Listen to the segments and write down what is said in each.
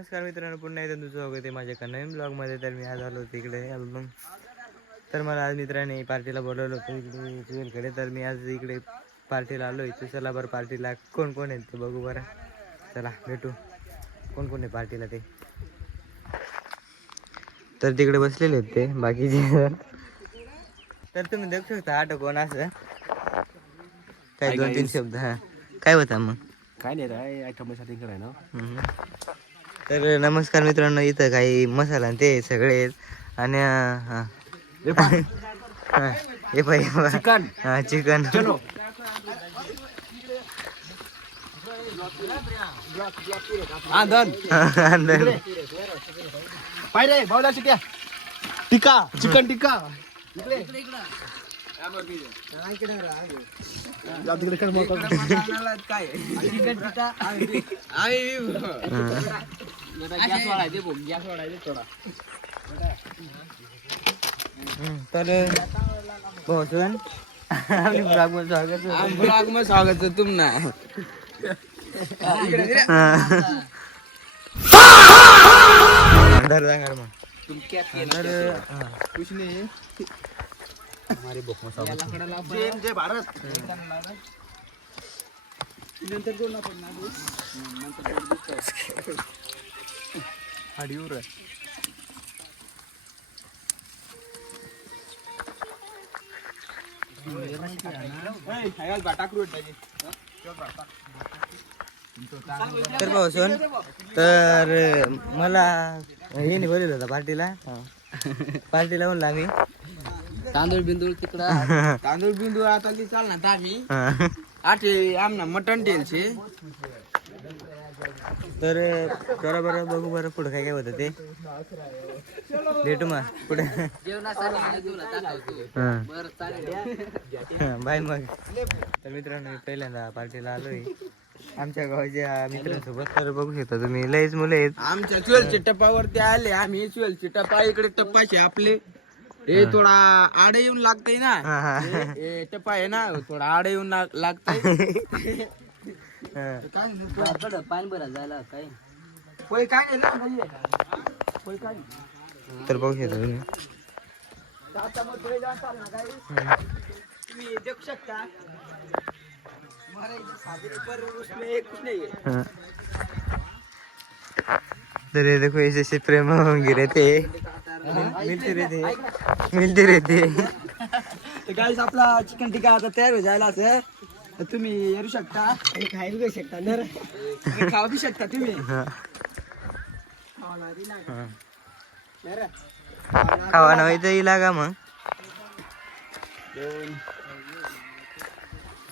नमस्कार मित्रांनो, पुन्हा एकदा तुझं स्वागत आहे माझ्या नवीन ब्लॉगमध्ये. तर मी आज आलो होतो इकडे अल्बम. तर मला आज मित्राने पार्टीला बोलवलं होतं इकडे सुवेलकडे. तर मी आज इकडे पार्टीला आलो आहे. चला बरं, पार्टीला कोण कोण आहे ते बघू बरं. चला भेटू कोण कोण आहे पार्टीला ते. तर तिकडे बसलेले आहेत ते बाकीचे. तर तुम्ही देखू शकता आठ कोण असं काय 2-3 शब्द. हा काय होता मग? काय नाही रे, आयटम सेटिंग कराय ना. तर नमस्कार मित्रांनो, इथं काही मसाला आणि ते सगळे आहेत. आणि हां हे पाहिजे चिकन हां चिकन. चलो आंदन पाहिजे भाऊला चिक्या टिक्का चिकन टिक्का तिकडे काय चिकन टिक्का गॅस वाढायचे भो, गॅस वाढायचे थोडा. तर पोहोचून आपली ब्लॉग मध्ये स्वागत आहे तुमना. अंदर जाणार मग. तुम क्या कुछ नहीं हमारे बुक में स्वागत है. जय भारत. नंतर दोन पडणार नंतर हाडीवर तर पोहोचून तर मला हे नाही बोलवलं होतं पार्टीला म्हणलं आम्ही. तांदूळ बिंदूळ तिकडं तांदूळ बिंदूळ आता ती चालणार आम्ही आठे आमना मटन टेलचे. तर चला बरं बघू बरं पुढं काय काय होतं ते. भेटू मग पुढे. बाय मग. तर मित्रांनो, मी पहिल्यांदा पार्टीला आलोय आमच्या गावाच्या मित्रांसोबत. तर बघू शकता तुम्ही, लयच मुलं आहेत. आमच्या चुलच्या टप्पावरती आले आम्ही. चुलचे टप्पा इकडे टप्पाचे आपले हे थोडा आड येऊन लागतंय ना. हे टप्पा आहे ना, थोडा आड येऊन लागतंय. पाणी भरा जायला काय होय काय नाही होय काय. तर बघू शकता तुम्ही. तुम्ही देखू शकता तर ये देखो ऐसे प्रेम गिरे थे मिलते रहते. गाईस आपला चिकन टिक्का आता तयार हो जायला असं. तुम्ही येऊ शकता आणि खायला घेऊ शकता तर खाऊ बी शकता तुम्ही. खावा ना इथं लागा मग.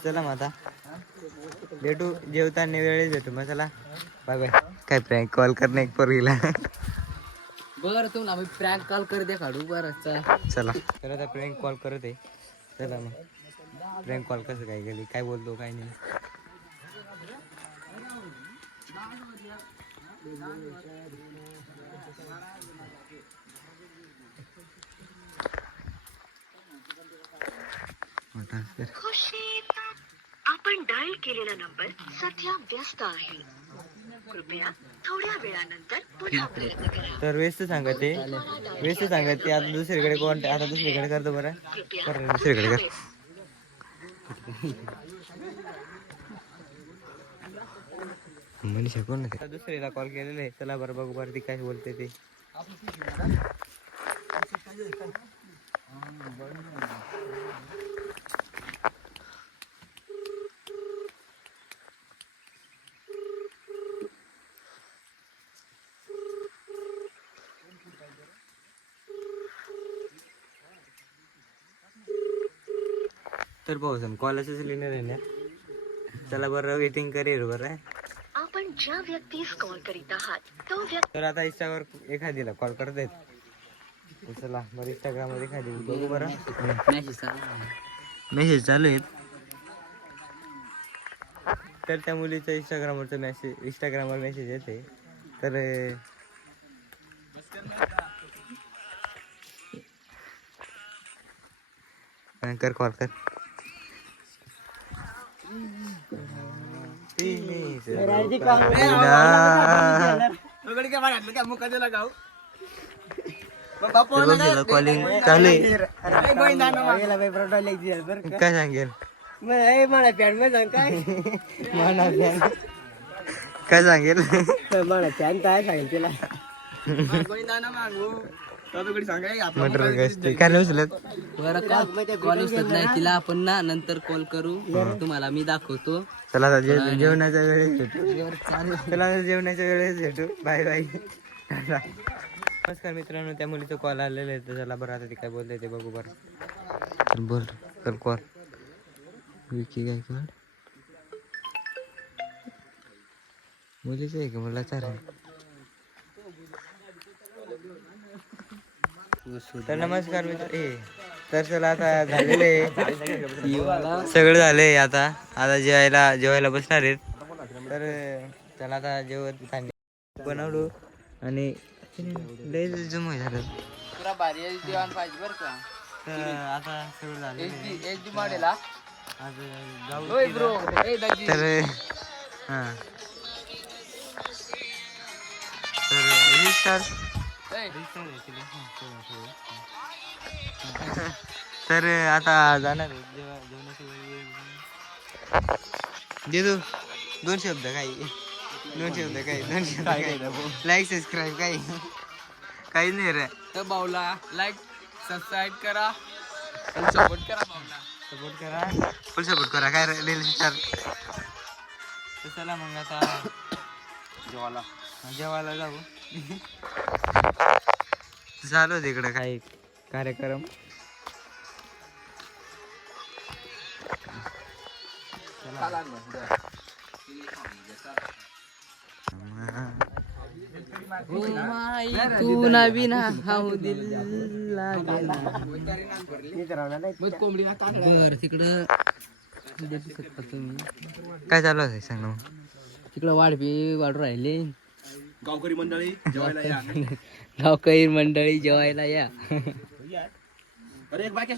चला मग आता भेटू जेवताना वेळेस भेटू मग. चला बाय बाय. काय प्रँक कॉल करणे एक पोरीला. बरं तुम्हाला मी प्रँक कॉल कर दे काढू. बरं चला तर आता प्रँक कॉल करत आहे. चला मग प्रँक कॉल कसं काय गेली, काय बोलतो काय नाही. आपण डायल केलेला नंबर सध्या व्यस्त आहे. कृपया थोड्या वेळानंतर पुन्हा प्रयत्न करा. तर व्यस्त सांगते आता दुसरीकडे कोण, आता दुसरीकडे करतो बरं. दुसरीकडे कर. मनीषा कोण नाही. दुसरीला कॉल केलेला आहे. चला बरं बघू बरं ती काय बोलते ते. तर पाहू कॉल असंच लिहिणार आहे ना. चला बरं वेटिंग करेल बरं. आपण ज्या व्यक्तीस कॉल करीत आहात तो व्यक्ती. तर आता इंस्टावर एखादीला कॉल करत आहेत. चला बरं इंस्टाग्राम वर एखादी बघू बरं. मेसेज चालू आहेत. तर त्या मुलीचा इंस्टाग्रामवर मेसेज येते. तर कर कॉल कर. कॉलिंग चालू आहे. काय सांगेल मला फॅन मध्ये काय काय सांगेल मला फॅन काय सांगेल तिला मटर गस्ती काय नाही उचलत. कॉल उचलत नाही तिला आपण ना नंतर कॉल करू तुम्हाला मी दाखवतो. चला आता जेवणाच्या वेळेस भेटू. चला आता जेवणाच्या वेळेस भेटू. Bye bye. नमस्कार मित्रांनो, त्या मुलीचा कॉल आलेला आहे तर चला बरं आता ती काय बोलते ते बघू बरं. तर बोल कर कॉल. विकी गायकवाड मुलीचं आहे का मला चार. तर नमस्कार मित्र तर चला आता झालेले सगळं झालंय. आता जेवायला बसणार आहेत. तर चला आता जेवण बनवलो आणि लय जमा झालं. पुरा भारी जेवण पाहिजे बरं का. तर आता सगळं झालं. HD मॉडेल हा. आता जाऊ ओय ब्रो ए दाजी. तर हां तर रिस्टार तर आता जाणार आहे जेवणाची वेळ येईल. देतो 2 शब्द काही 2 शब्द काही 2 शब्द लाईक सबस्क्राईब काही नाही रे. तर भाऊला लाईक सबस्क्राईब करा सपोर्ट करा. भाऊला सपोर्ट करा फुल सपोर्ट करा. काय रील स्टार. तर चला मग आता जेवायला जाऊ. चालू तिकडं काही कार्यक्रम. तू नवी ना हाऊ दिल तिकडं काय चालू आहे सांग ना मग. तिकडं वाढपी वाढू राहिले. गावकरी मंडळी जेवायला या. गावकरी मंडळी जेवायला या. अरे एक बाकी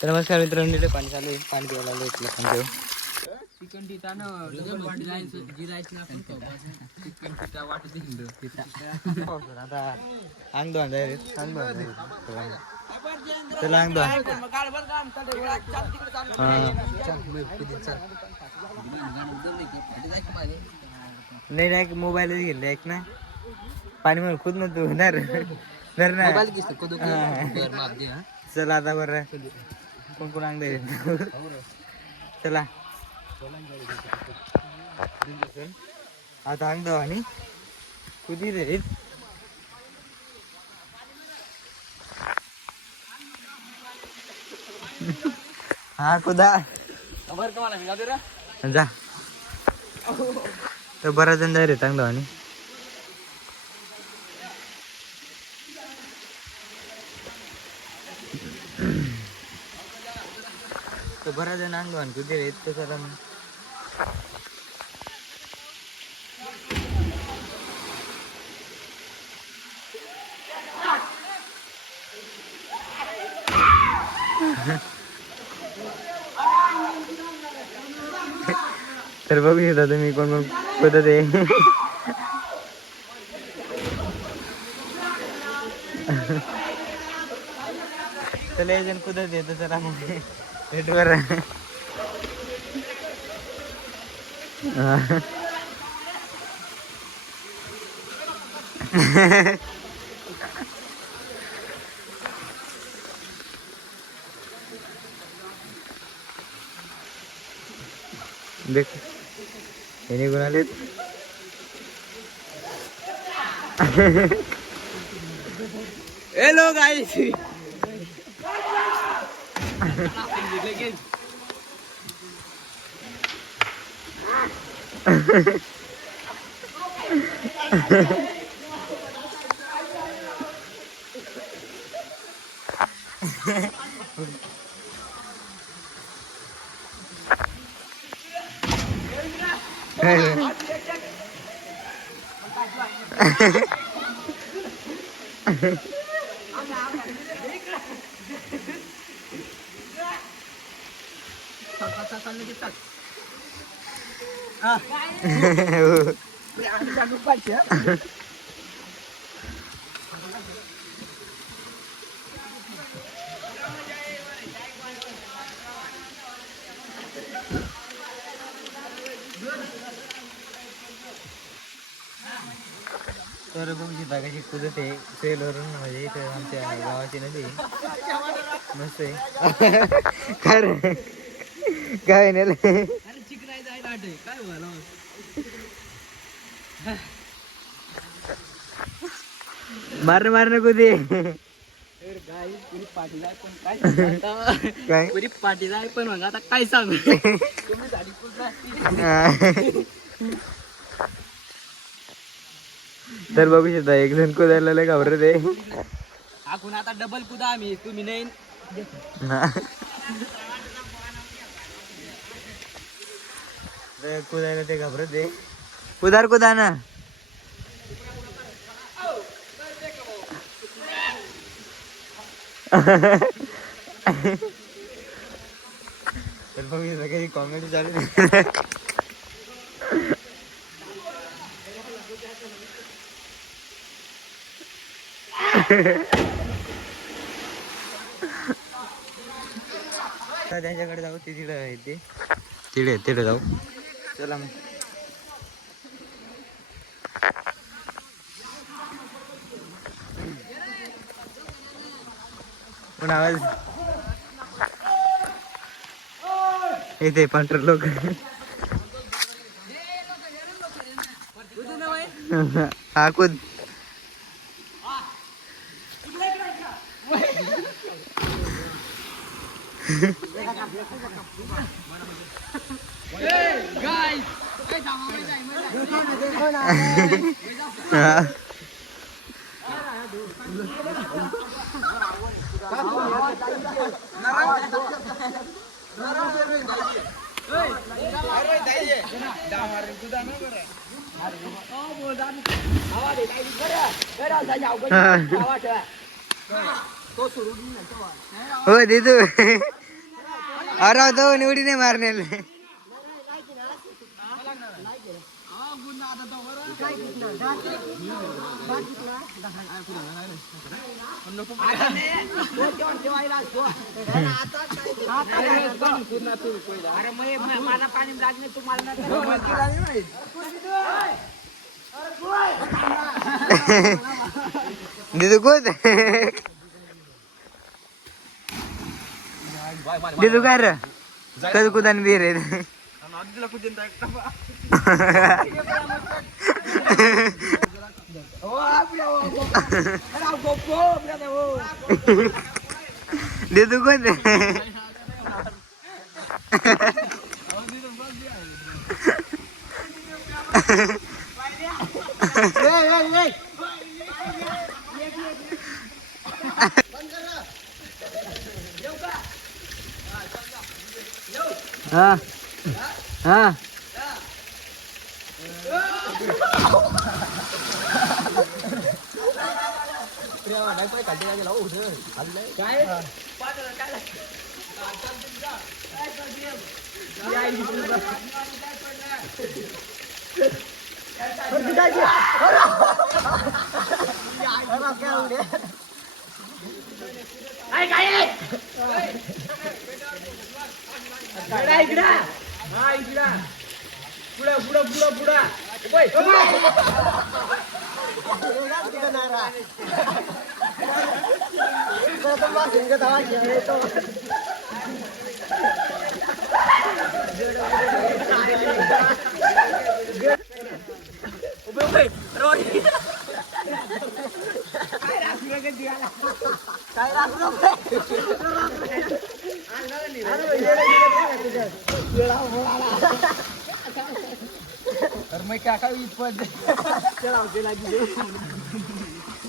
तर नमस्कार मित्रांनो, पाणी चालू आहे. पाणी पिवायला आलो इथलं पण देऊ. चिकन टिटा ना आता अंग दोन चला अंग दोन. नाही नाही मोबाईलच घेतले एक ना. पाणी म्हणून खुद नव्हतं होणार धर ना. चला आता बरं कोण कोण अंग दे. चला आता अंग दो आणि कुदी रे. हा कुदा जा. तर बराच जण रे चांगलं आणि तर बराच जण अंग आणि कुदी रे. तर चला मग तर बघू शकता तुम्ही कोण कोण कुदत आहे. चला एक जण कुदत आहे तर चला मग रेटवर. देख हे निघून आलेत. Hello guys. तर बघू शकता कशी कुदत आहे सेलवरून म्हणजे इथे आमच्या गावाची नदी मस्त आहे. काय काय नेलं मारण मारण कुदे काय पुरी पाठी जाय पण मग आता काय सांग. तर बघू शकता एक जण कुदायला लय घाबरत आहे. आपण आता डबल कुदा आम्ही तुम्ही नाही. कुदायला ते घाबरत आहे. कुदार कुदा ना. तर बघू शकता काही कॉमेडी चालू आहे. त्यांच्याकडे जाऊ ते तिकडे आहे ते तिकडे तिकडे जाऊ चला मग. पण आवाज इथे पंटर लोक हा कुद हो दे तू अरे तो निवडी नाही मारणे. मला पाणी लागणे तुम्हाला दिदू कोण दिदू काय रे कधी कुदान बिर आहे. दिदू कोण हा हा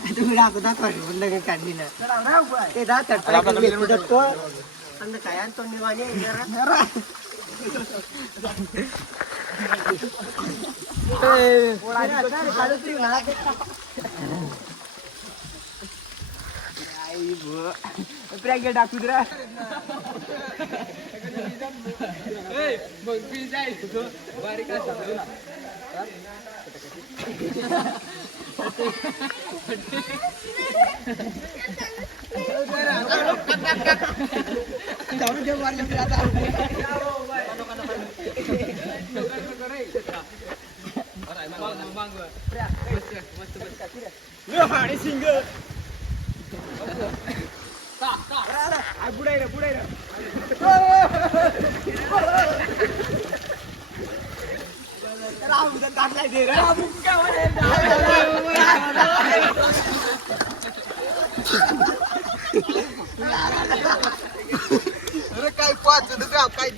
तुम्ही दाखवता लगेच काढली ना ते दात काय तो निवाणी प्रॅगेट टाकू तुला बारीक काय पाच काय